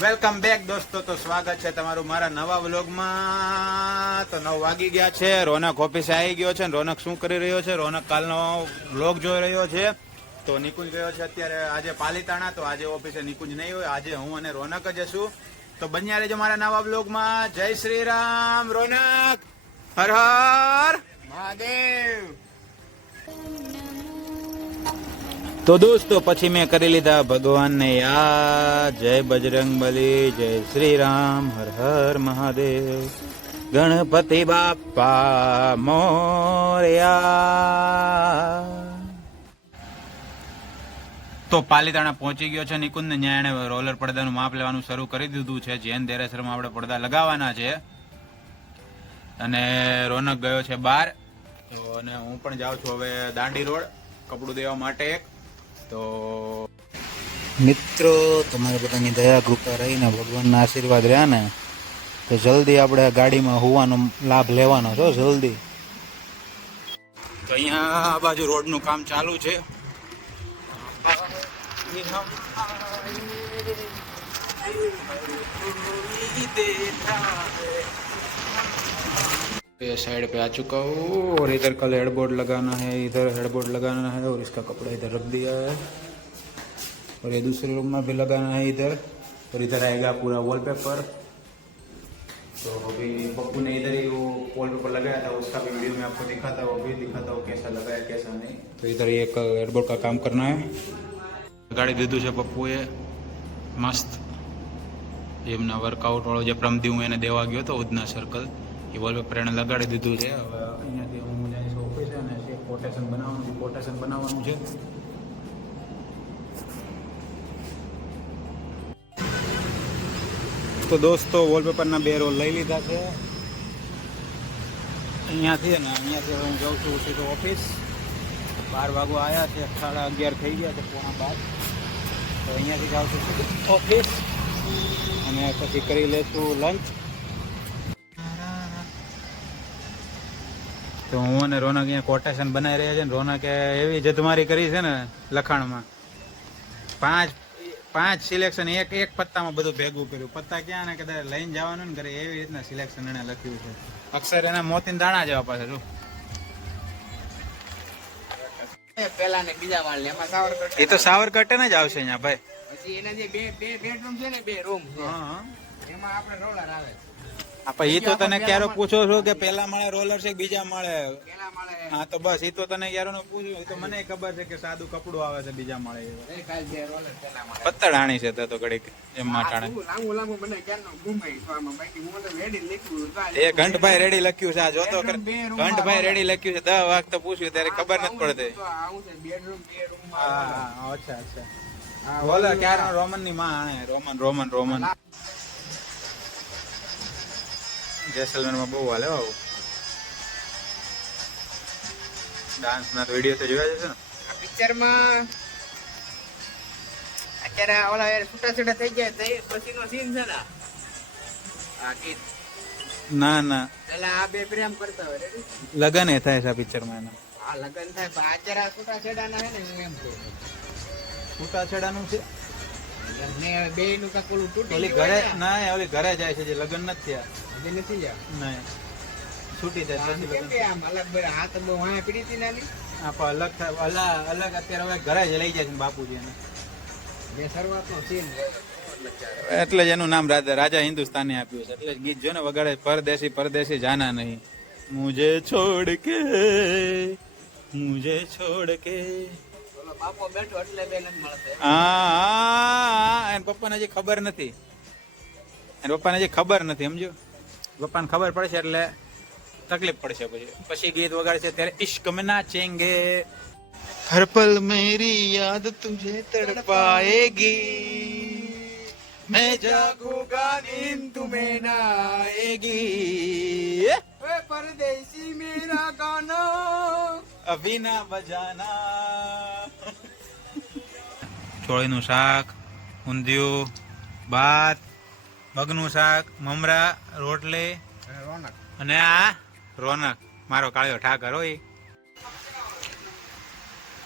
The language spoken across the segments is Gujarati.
વેલકમ બેક દોસ્તો. તો સ્વાગત છે તમારું મારા નવા વ્લોગમાં. તો 9 વાગી ગયા છે. રોનક ઓફિસે આવી ગયો છે. રોનક શું કરી રહ્યો છે? રોનક કાલનો વ્લોગ જોઈ રહ્યો છે. તો નિકુંજ ગયો છે અત્યારે આજે પાલીતાણા. તો આજે ઓફિસે નિકુંજ નહીં હોય, આજે હું અને રોનક જ હશું. તો બન્યા રહેજો મારા નવા વ્લોગમાં. જય શ્રી રામ. રોનક હર હર મહાદેવ. તો દોસ્તો પછી મેં કરી લીધા ભગવાનને યાદ. જય બજરંગબલી, જય શ્રી રામ, હર હર મહાદેવ, ગણપતિ બાપ્પા મોરયા. તો પાલીતાણા પહોંચી ગયો છે નિકુંજ ને. ત્યાં એને રોલર પડદાનું માપ લેવાનું શરૂ કરી દીધું છે. જૈન દેરેસરમાં આપણે પડદા લગાવવાના છે. અને રોનક ગયો છે બહાર. તો અને હું પણ જાઉં છું હવે દાંડી રોડ કપડું દેવા માટે. તો મિત્રો, તમારે બધાની દયા કૃપા રહીને ભગવાનના આશીર્વાદ રહ્યા ને તો જલ્દી આપણે ગાડીમાં હોવાનો લાભ લેવાનો છો જલ્દી. તો અહીંયા આ બાજુ રોડનું કામ ચાલુ છે. ये साइड पे आ चुका हूँ और इधर कल हेडबोर्ड लगाना है, इधर हेडबोर्ड लगाना है और इसका कपड़ा इधर रख दिया है और ये दूसरे रूम में भी लगाना है इधर. और इधर आएगा पूरा वॉलपेपर. तो अभी पप्पू ने इधर ही वो वॉलपेपर लगाया था, उसका भी वीडियो में आपको दिखाता हूँ, अभी दिखाता हूँ कैसा लगाया कैसा नहीं. तो इधर ये हेडबोर्ड का काम करना है. गाड़ी दीधું છે પપ્પુએ મસ્ત. એમના વર્કઆઉટ વાળો જે પ્રમદી હું એને દેવા ગયો હતો ઉધના સર્કલ, એ વોલપેપર એને લગાડી દીધું છે. હવે અહીંયાથી હું જઈશ ઓફિસે અને કોટેશન બનાવવાનું છે. તો દોસ્તો વોલપેપરના 2 રોલ લઈ લીધા છે અહીંયાથી. અને અહીંયાથી હું જાઉં છું સીધો ઓફિસ. 12 વાગવા આવ્યા છે, 11:30 થઈ ગયા છે, 11:45. તો અહીંયાથી જાઉં છું ઓફિસ અને પછી કરી લેશું લંચ. તો હું અને રોનક અહીંયા કોટેશન બનાવી રહ્યા છે ને રોનકે એવી જધમારી કરી છે ને લખાણમાં. 5 સિલેક્શન એક પત્તામાં બધું ભેગું કર્યું. પત્તા ક્યાં ને કદાચ લઈને જવાનું ને ઘરે એવી રીતના સિલેક્શન એને લખ્યું છે. અક્ષર એના મોતીના દાણા જેવા પાસે જો. પેલા ને બીજા માળ ને એમાં સાવર કટ. એ તો સાવર કટન જ આવશે અહીંયા ભાઈ. પછી એના જે બે બેડરૂમ છે ને 2 રૂમ છે. હા, એમાં આપણે રોલર આવે. આપણે એ તો તને ક્યારે પૂછો છો કે પેલા માળે રોલર છે કે બીજા માળે? પેલા માળે. હા તો બસ એ તો તને ક્યારે પૂછ્યું. એ તો મને ખબર છે કે સાદું કપડું આવે છે બીજા માળે. એ કાલ જે રોલર પેલા માળે. પત્તળાણી છે તો ઘડીક એમ માટાણે. લાંબુ મને ક્યારનો ગુમાઈ તો આમાં બાકી હું તો રેડી લખ્યું તો એ ઘંટભાઈ રેડી લખ્યું છે. આ જોતો ઘંટભાઈ રેડી લખ્યું છે. 10 વખત પૂછ્યું ત્યારે ખબર નથી પડતી. તો આવું છે બેડરૂમ 2 રૂમ માં. હા, અચ્છા. હા, ઓલા ક્યારનો રોમન ની માં આણે રોમન જેસલમેરમાં બહુ હાલે હો. ડાન્સ ના વિડીયો તો જોયા છે ને આ પિક્ચર માં. અત્યારે ઓલા છૂટા થઈ ગયા તે પછીનો સીન છે ને આ ગીત. ના પેલા આ 2 પ્રેમ કરતા હોય રેડી. લગન એ થાય છે પિક્ચરમાં એના. આ લગન થાય પણ અત્યારે આ છૂટા છેડાના હે ને હું એમ કહું છું. છૂટાછેડાનું છે. ને બે નું કાકુલું તૂટી ઓલી ગયું ઘરે હોય ને. ના, ઓલી ઘરે જાય છે જે લગન નથી થયા. હજી નથી જા. નહીં, છૂટી જાય આમ પછી કેમ લગન. કે આમ અલગ બે હાથ બહુ વાયા પીડી હતી નાની. આપણે અલગ થાય. અલગ અત્યારે હવે ઘરે જ લઈ જાય છે બાપુજી એને. બે શરૂઆતનો સીન એટલે જ એનું નામ રાજા હિન્દુસ્તાની આપ્યું છે. એટલે જ ગીત જો ને વગાડે, પરદેશી જાના નહીં, મુझे छोड़ के. ઓલો બાપો બેઠો એટલે બે નથી મળતે. હા, એના પપ્પાને હજી ખબર નથી. સમજો. પપ્પાને ખબર પડશે એટલે તકલીફ પડશે. પછી ગીત વગાડશે ત્યારે ઇશ્ક में नाचेंगे, हर पल मेरी याद तुझे तड़पाएगी, मैं जागूंगा नींद तुम्हें ना आएगी, ओए परदेसी मेरा गाना अभी ना बजाना. ચોળીનું શાક, ઊંધિયું, ભાત, મગનું શાક, મમરા, રોટલી રોનક. અને આ રોનક મારો કાળિયો ઠાકર હોય.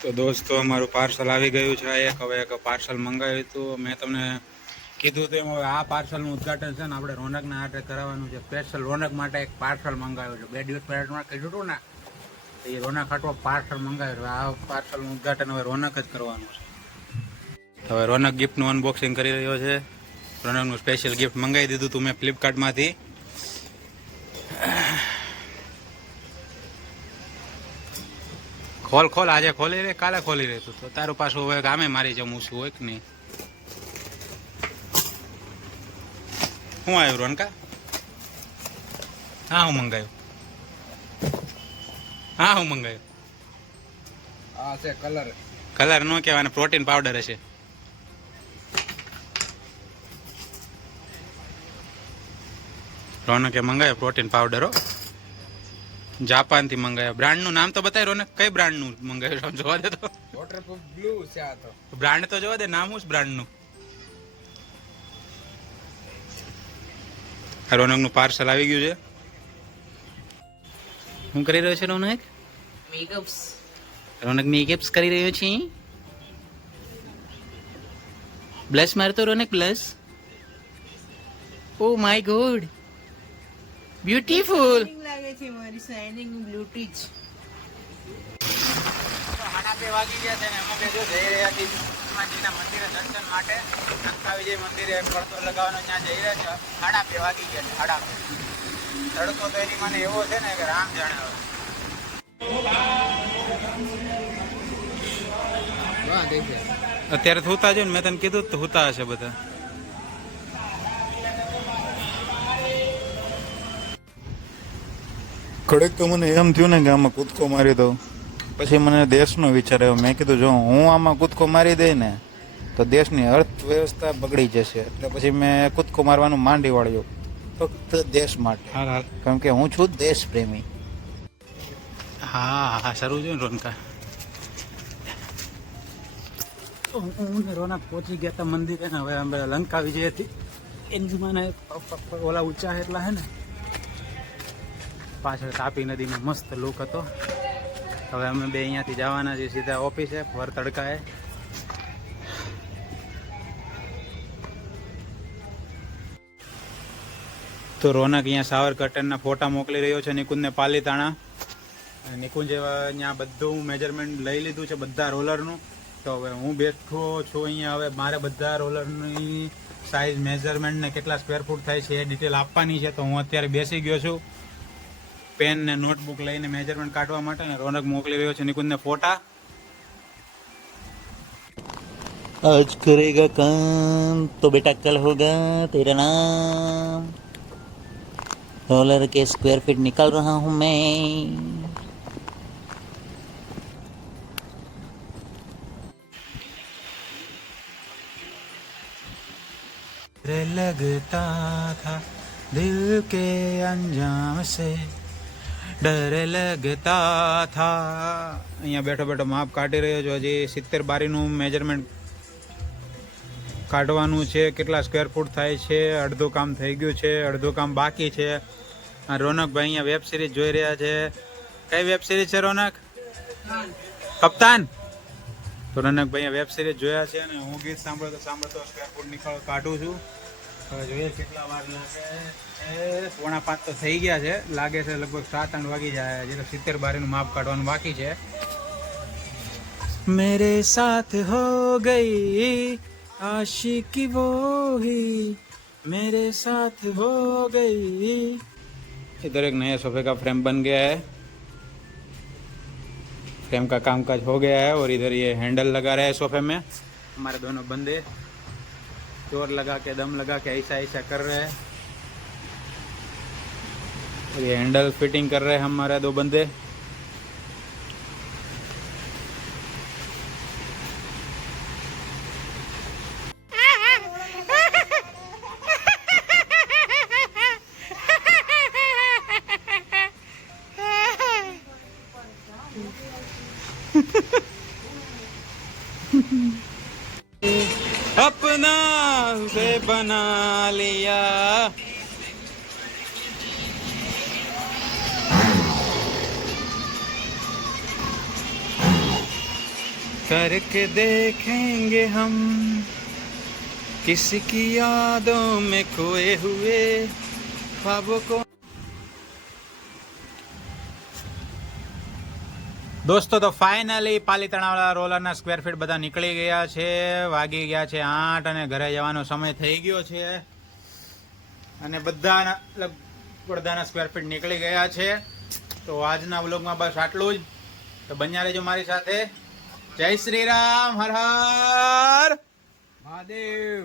તો દોસ્તો અમારું પાર્સલ આવી ગયું છે. હવે એક પાર્સલ મંગાવ્યું હતું. મેં તમને કીધું તો એમ હવે આ પાર્સલનું ઉદઘાટન છે ને આપણે રોનકના હાથે કરાવવાનું છે. સ્પેશિયલ રોનક માટે એક પાર્સલ મંગાવ્યું છે. 2 દિવસ પહેલાં કીધું હતું ને એ રોનક હાટો પાર્સલ મંગાવ્યું છે. આ પાર્સલનું ઉદઘાટન હવે રોનક જ કરવાનું છે. હવે રોનક ગિફ્ટનું અનબોક્સિંગ કરી રહ્યો છે. રોનકનું સ્પેશિયલ ગિફ્ટ મંગાવી દીધું તું મેં ફ્લિપકાર્ટમાંથી. ખોલ આજે ખોલી રે, કાલે ખોલી રે તું તો તારું પાછું હવે ગામે મારી જમું છું હોય કે નહીં. શું આવ્યું રોનકા? હા હું મંગાવ્યું. આ છે કલર. કલર નો કહેવાય, પ્રોટીન પાવડર હશે. રોનકે મંગાવ્યો પ્રોટીન પાવડર. હો જાપાન થી મંગાવ્યો. બ્રાન્ડ નું નામ તો બતાય રોનક, કઈ બ્રાન્ડ નું મંગાવ્યું જોવા દે તો. વોટરપ્રૂફ બ્લુ છે આ તો. બ્રાન્ડ તો જોવા દે, નામ શું બ્રાન્ડ નું. રોનક નું પાર્સલ આવી ગયું છે. શું કરી રહ્યો છે રોનક? રોનક મેકઅપ્સ કરી રહ્યો છે. બ્લશ મારતો Raunak, blush. Oh my God, beautiful લાગે છે મારી શાઇનિંગ બ્યુટી જ. 2:30 વાગી ગયા છે ને અમે બે જો જઈ રહ્યા છીએ હનુમાનજીના મંદિરે દર્શન માટે. લંકાવિજય મંદિરે પડતો લગાવવાનો ત્યાં જઈ રહ્યા છે. 2:30 વાગી ગયા છે. 2:30 તડકો તો એની મને એવો છે ને કે રામ જાણે. હવે અત્યારે થૂતા છે ને, મેં તને કીધું તો થૂતા હશે બધા. ઘડીક તો મને એમ થયું ને કે આમાં કૂદકો મારી દઉં. પછી મને દેશનો વિચાર આવ્યો. મેં કીધું જો હું આમાં કૂદકો મારી દઈ ને તો દેશની અર્થવ્યવસ્થા બગડી જશે. એટલે પછી મેં કૂદકો મારવાનું માંડી વાળ્યું, ફક્ત દેશ માટે. કારણ કે હું છું દેશ પ્રેમી. હા સારું છે ને રોનકા. હું ને રોનક પહોંચી ગયા હતા મંદિરે ને. હવે અમે લંકા વિજય હતી એની મને ઓલા ઊંચા એટલા હે ને. પાછળ તાપી નદીનો મસ્ત લુક હતો. હવે અમે બે અહીંયાથી જવાના છીએ સીધા ઓફિસે ભર તડકાએ. તો રોનક અહીંયા શાવર કર્ટનના ફોટા મોકલી રહ્યો છે નિકુંજને પાલીતાણા. નિકુંજ અહીંયા બધું મેજરમેન્ટ લઈ લીધું છે બધા રોલરનું. તો હવે હું બેઠો છું અહીંયા. હવે મારે બધા રોલરની સાઇઝ મેજરમેન્ટ ને કેટલા સ્ક્વેર ફૂટ થાય છે એ ડિટેલ આપવાની છે. તો હું અત્યારે બેસી ગયો છું પેન ને નોટબુક લઈને મેજરમેન્ટ કાઢવા માટે. ને રોનક મોકલી રહ્યો છે નિકુંજને ફોટા. आज करेगा काम तो बेटा कल होगा तेरा नाम. रोलर के स्क्वायर फीट निकाल रहा हूँ मैं. लगता था दिल के अंजाम से डर लगता था. અહીંયા બેઠો બેઠો માપ કાઢી રહ્યો છું. હજી 70 બારીનું મેજરમેન્ટ કાઢવાનું છે. કેટલા સ્ક્વેર ફૂટ થાય છે. અડધું કામ થઈ ગયું છે, અડધું કામ બાકી છે. રોનકભાઈ અહીંયા વેબ સિરીઝ જોઈ રહ્યા છે. કઈ વેબ સિરીઝ છે રોનક? કપ્તાન. તો રોનકભાઈ વેબ સિરીઝ જોયા છે અને હું ગીત સાંભળતો સ્ક્વેર ફૂટ કાઢું છું. હવે જોઈએ કેટલા વાર લાગે. 4:45 તો થઈ ગયા છે. લાગે છે લગભગ 7-8 વાગી જાય. હજી તો 70 બારીનું માપ કાઢવાનું બાકી છે. મેરે સાથ હો ગઈ आशिकी वो ही मेरे साथ हो गई. इधर एक नया सोफे का फ्रेम बन गया है. फ्रेम का कामकाज हो गया है और इधर ये हैंडल लगा रहे हैं सोफे में. हमारे दोनों बंदे जोर लगा के दम लगा के ऐसा ऐसा कर रहे हैं. और ये हैंडल फिटिंग कर रहे हैं हमारे 2 बंदे. अपना उसे बना लिया. करके देखेंगे हम किसी की यादों में खोए हुए ख्वाबों को। દોસ્તો તો ફાઇનલી પાલીતાણાવાળા રોલરના સ્ક્વેર ફીટ બધા નીકળી ગયા છે. વાગી ગયા છે 8 અને ઘરે જવાનો સમય થઈ ગયો છે અને બધાના સ્ક્વેર ફીટ નીકળી ગયા છે. તો આજના વ્લોગમાં બસ આટલું જ. તો બન્યા રહેજો મારી સાથે. જય શ્રી રામ, હર હર મહાદેવ.